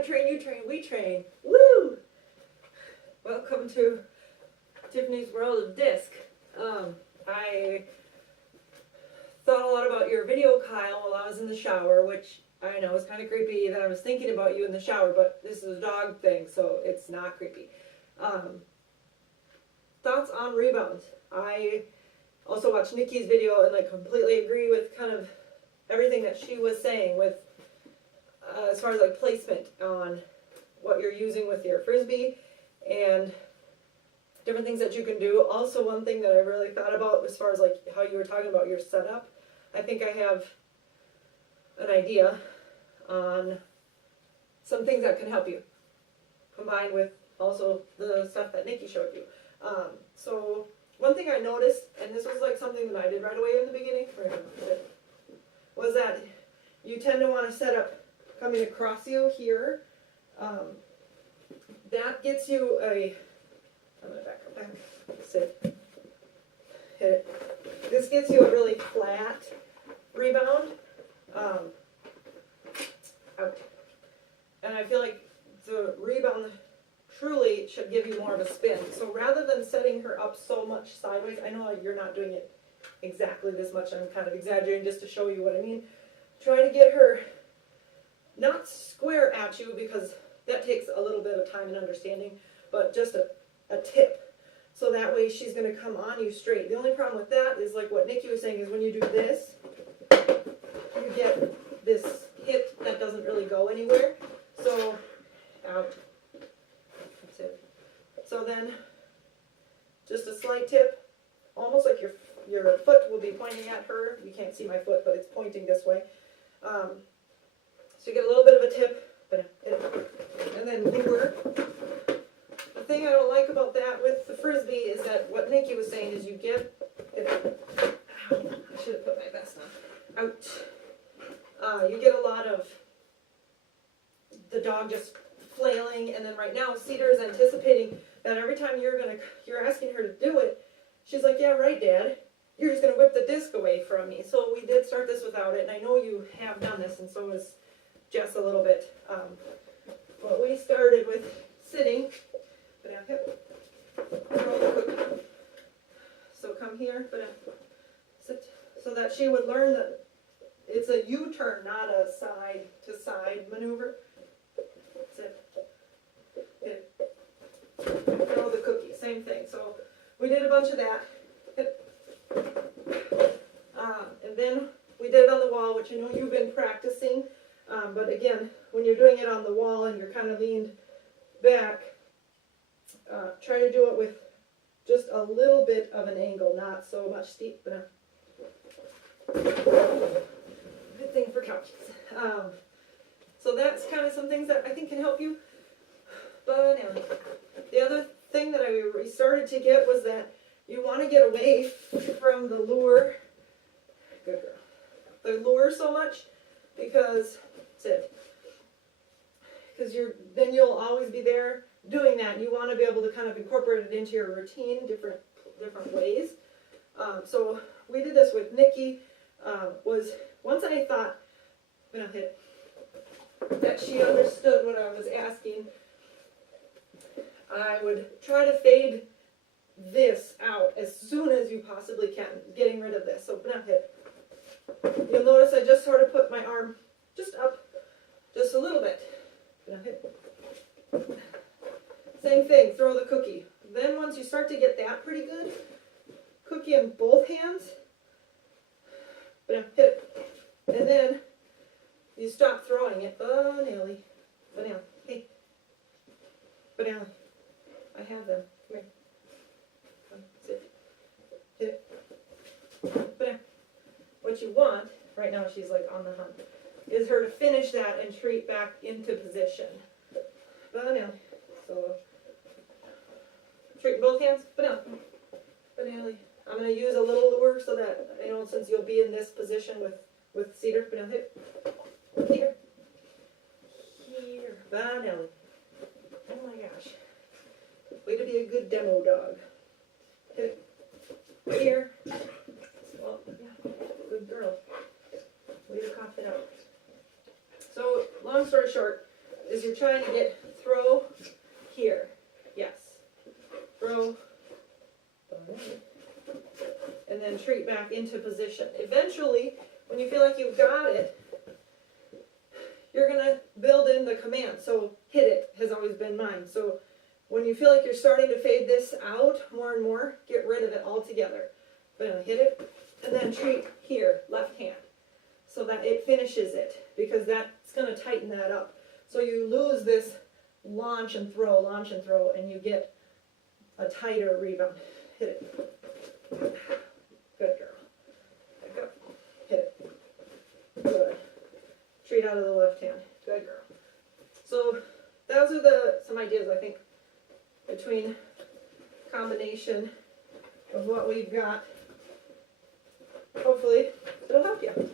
I train, you train, we train. Woo! Welcome to Tiffany's World of Disc. I thought a lot about your video, Kyle, while I was in the shower, which I know is kind of creepy that I was thinking about you in the shower, but this is a dog thing, so it's not creepy. Thoughts on Rebound. I also watched Nikki's video and like completely agree with kind of everything that she was saying with as far as like placement on what you're using with your frisbee and different things that you can do. Also, one thing that I really thought about as far as like how you were talking about your setup, I think I have an idea on some things that can help you, combined with also the stuff that Nikki showed you. So one thing I noticed, and this was like something that I did right away in the beginning, was that you tend to want to set up coming across you here. That gets you a, I'm going to back up down, sit, hit it. This gets you a really flat rebound. Out. And I feel like the rebound truly should give you more of a spin. So rather than setting her up so much sideways, I know you're not doing it exactly this much, I'm kind of exaggerating just to show you what I mean. Try to get her not square at you, because that takes a little bit of time and understanding, but just a tip. So that way she's going to come on you straight. The only problem with that is like what Nikki was saying is when you do this, you get this hip that doesn't really go anywhere. So, out. That's it. So then, just a slight tip, almost like your foot will be pointing at her. You can't see my foot, but it's pointing this way. So you get a little bit of a tip, and then lure. The thing I don't like about that with the frisbee is that what Nikki was saying is you get it. Ow, I should have put my vest on. Ouch. You get a lot of the dog just flailing, and then right now Cedar is anticipating that every time you're asking her to do it, she's like, yeah, right, Dad. You're just going to whip the disc away from me. So we did start this without it, and I know you have done this, and so has Jess a little bit. But we started with sitting, but now hip, so come here, but sit, so that she would learn that it's a U-turn, not a side-to-side maneuver. Sit, hit, throw the cookie, same thing. So we did a bunch of that. And then we did it on the wall, which I know you've been practicing. But again, when you're doing it on the wall and you're kind of leaned back, try to do it with just a little bit of an angle, not so much steep. But good thing for couches. So that's kind of some things that I think can help you. But anyway, the other thing that I started to get was that you want to get away from the lure. Good girl. The lure so much because then you'll always be there doing that. You want to be able to kind of incorporate it into your routine, different ways. So we did this with Nikki. Was once I thought, when I hit, that she understood what I was asking, I would try to fade this out as soon as you possibly can, getting rid of this. So now hit. You'll notice I just sort of put my arm just up, just a little bit. Now hit. Same thing, throw the cookie. Then once you start to get that pretty good, cookie in both hands, hit it. And then you stop throwing it. Banana, banana, hey, banana. I have them. Come here. Sit. Hit it. Banana. What you want, right now she's like on the hunt, is her to finish that and treat back into position. Banana. So, treat both hands. Banana. Banana. I'm going to use a little lure so that, I know since you'll be in this position with Cedar. Banana. Hit. Here. Here. Banana. Oh my gosh. Way to be a good demo dog. Hit it. Here. Well, yeah. Good girl. Way to cough it out. So, long story short, is you're trying to get throw here. Yes. Throw. And then treat back into position. Eventually, when you feel like you've got it, you're going to build in the command. So hit it has always been mine. So when you feel like you're starting to fade this out more and more, get rid of it altogether. But hit it, and then treat here, left hand, so that it finishes it, because that's going to tighten that up. So you lose this launch and throw, and you get a tighter rebound. Hit it. Good girl. Back up. Hit it. Good. Treat out of the left hand. Good girl. So those are some ideas, I think, between combination of what we've got. Hopefully it'll help you.